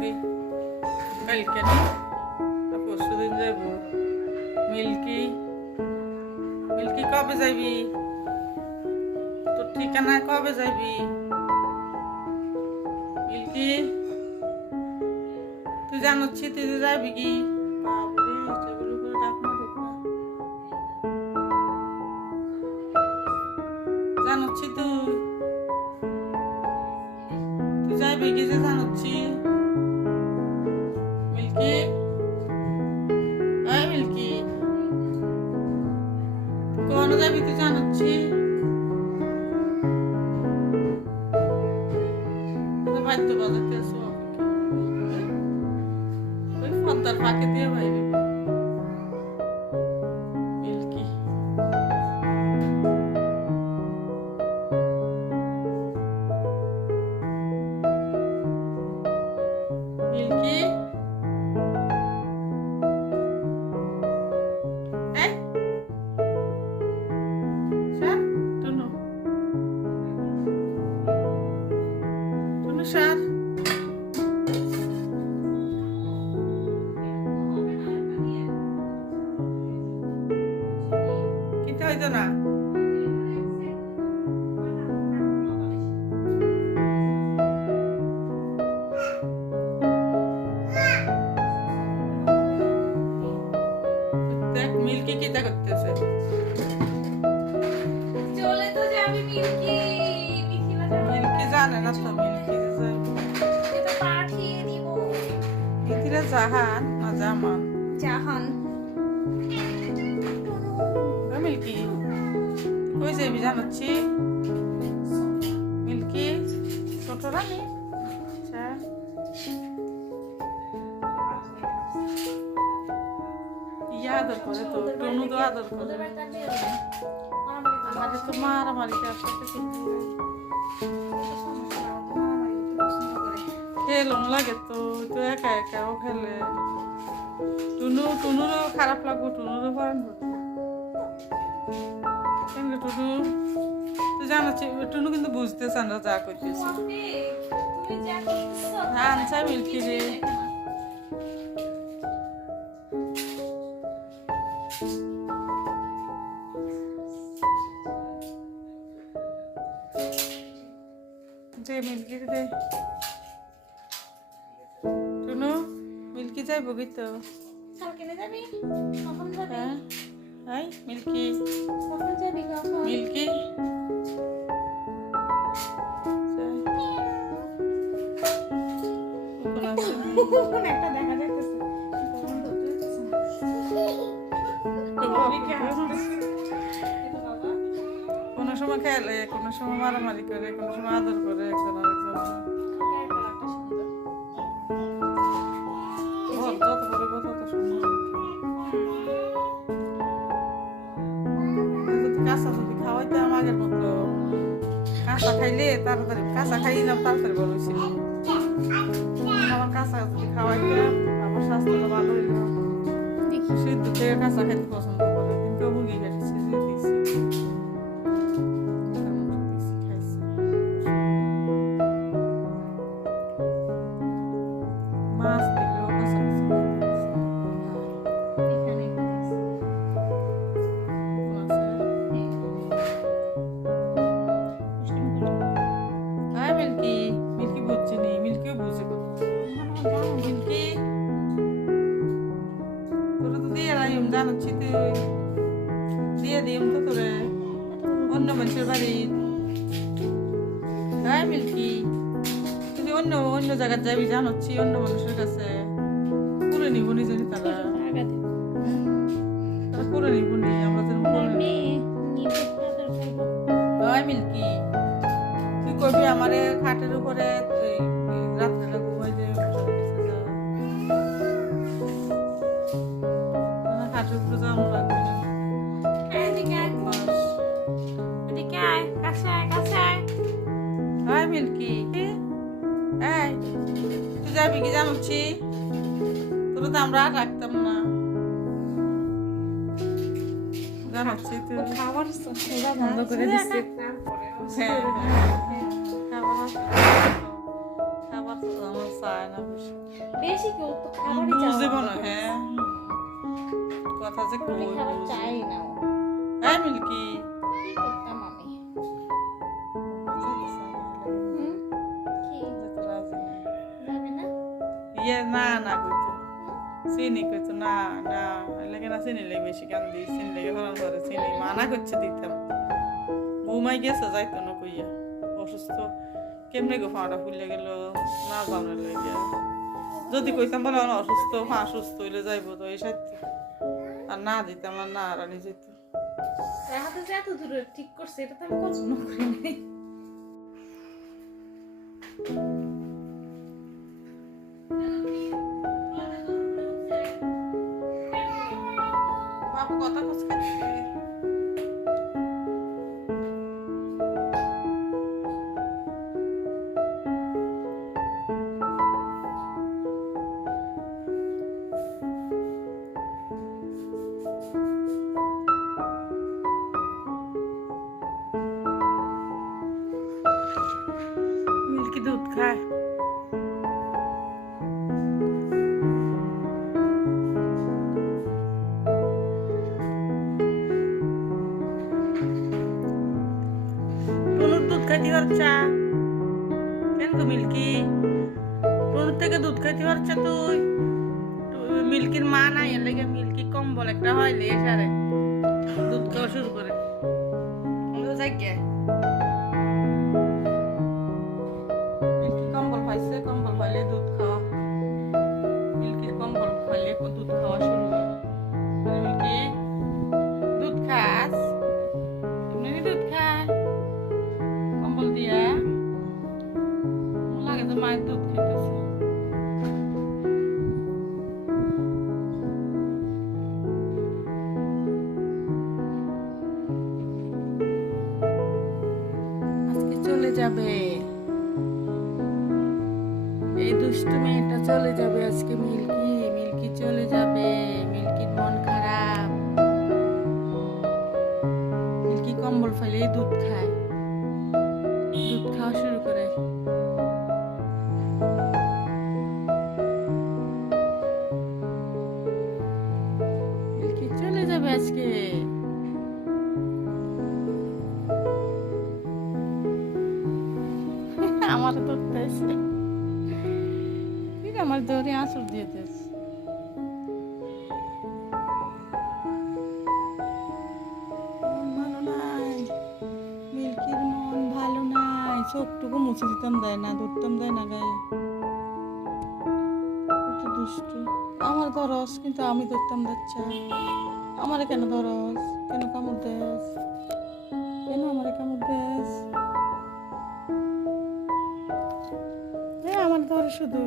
কি কালকে নি পরশু দিন যাইব। মিল্কি মিল্কি কবে যাইবি? তোর ঠিকানা কবে যাইবি? মিল্কি তুই জানোচ্ছি তুই যাইবি কি? বাবরে টেবিল উপরে ডাক না দেখো, জানোচ্ছি তুই যাইবি কি? যে জানোচ্ছি মিল্কি, এই মিল্কি কোন যাবি? তুই জানোচ্ছি বাদ্য বাজাতে আসো, ওই পদ্মার ফাঁকে দিয়ে বাইরে মিল্কি। মিল্কি এই স্যার টুনু টুনু স্যার কিনতে হইতো না। দেখ মিল্কি কিতা করতেছে। চলে তো যাবি মিল্কি, মিথিলা যাবে। মিল্কি জানে না তো মিল্কি যে যাইবে। এটা পাঠিয়ে দিব। মিথিলা জাহান না জামান? জাহান। ও মিল্কি কই যাবি জানোচ্ছি? মিল্কি ছোট রানী আচ্ছা ইয়া আদর করে তো, টনু তো আদর করে। আমাদের তো মারামারি করতে খেলন লাগে তো, তো একা একাও খেলে। টুনুরও খারাপ লাগবো, টুনুরও পড়ান টুনু তুই জানাচ্ছি টুনু কিন্তু বুঝতেছে আমরা যা করতেছি। আনছা মিল্কি রে দে মিল্কি দে। টুনু মিল্কি যাইব কি তো? কালকে যাবি? কখন যাবি? হ্যাঁ হাই মিল্কি কখন যাবি? কখন? মিল্কি কখন একটা দেখা যাইতেছে। কখন ধরতে হইতেছে না। মিল্কি হাসতেছে। এটা বাবা। কোনো সময় খেলে, কোনো সময় মারামারি করে, কোনো সময় আদর করে একজন আরেকজন। এর কালারটা সুন্দর। যত বড় তত সুন্দর। যদি কাঁচা যদি খাওয়াইতাম আগের মতো, কাঁচা খাইলে তাড়াতাড়ি কাঁচা খাইলাম তাড়াতাড়ি বড় হয়েছিল। আমার কাঁচা যদি খাওয়াইতাম আমার স্বাস্থ্যটা ভালো হইল। দেখি সিদ্ধ থেকে কাঁচা খাইতে পছন্দ করে, কিন্তু মুরগি খাইছি সিদ্ধ দিয়েছি খাইছি। মাছ দিলেও কাঁচা কাঁচা খাইতে পছন্দ এখানে একটা দেখছি। মাছের। হাই মিল্কি, মিল্কি বুঝছে নি, মিল্কিও বুঝে কথা। মিল্কি তোরা তো দিয়ে রাইম জানাচ্ছি তুই দিয়ে দিম তো তোরে অন্য মানুষের বাড়ি। হাই মিল্কি তুই অন্য অন্য জায়গায় যাবি জানাচ্ছি অন্য মানুষের কাছে করে নিব নি জানি তারা তারা করে নিব নি আমরা যেন করে নি। হাই মিল্কি তুই কবি আমারে খাটের উপরে রাত্রেটা ঘুমাই যে খাটের উপরে যাওয়া লাগবে না। হাই মিল্কি এই তুই যাবি কি জানাচ্ছি? তোরা তো আমরা আর রাখতাম না জানাচ্ছি তুই খাবার বন্ধ করে দিচ্ছি। হ্যাঁ খাবার খাবার চায় না বেশি। বেশি কেউ তো খাবারই চায় বুঝে না। মনে হয়, হ্যাঁ। কথা যে কোনো কই খাবার বুঝি। চাই না ও। এই মিল্কি কি করতাম আমি? হুম? কি? যেতে রাজি না। যাবে না? ইয়ে না না কইতো চিনি কইতো না না লাগে না চিনি লেগে বেশি কান দিই চিনি লেগে হরণ করে চিনি মানা করছে দিতাম ঘুমাই গেছে যাইতো না কইয়া অসুস্থ কেমনে গো ফাঁটা ফুলে গেল না জানো লেগে যদি কইতাম বলে আমার অসুস্থ ফা সুস্থ হইলে যাইবো তো এই সাথে আর না দিতাম আর না রানি যেত রাহাতে যে এত দূরে ঠিক করছে এটা তো আমি কল্পনা করি নাই। বাবু কথা কুচকে মিল্কি দুধ খায় টুনুর দুধ খাইতে পারছা কেন গো মিল্কি টুনুর থেকে দুধ খাইতে পারছা তুই মিল্কির মা নাই এর লেগে মিল্কি কম্বল একটা হয় লে সারে দুধ খাওয়া শুরু করে যাই গে মিল্কি কম্বল পাইছে কম্বল পাইলে দুধ খাওয়া মিল্কির কম্বল পাইলে দুধ খাওয়া শুরু হয় মিল্কি দুধ খাস তুমি দুধ খায় কম্বল দিয়া লাগে তো মায়ের দুধ খাইতেছে আজকে চলে যাবে এই দুষ্টু মেয়েটা চলে যাবে আজকে মিল্কি মিল্কি চলে যাবে মিল্কির মন খারাপ মিল্কি কম্বল ফেলে দুধ খায় দুধ খাওয়া শুরু করে মিল্কি চলে যাবে আজকে আমার ধরতে এসে আমার দৌড়ে আঁচড় দিয়ে দিস ভালো নাই মিল্কির মন ভালো নাই চোখটুকু মুছে দিতাম দেয় না ধরতাম দেয় না গায়ে একটু দুষ্টু আমার ধরস কিন্তু আমি ধরতাম যাচ্ছা আমারে কেন ধরস কেন কামড় দেস কেন আমারে কামড় দেস আমার ধরে শুধু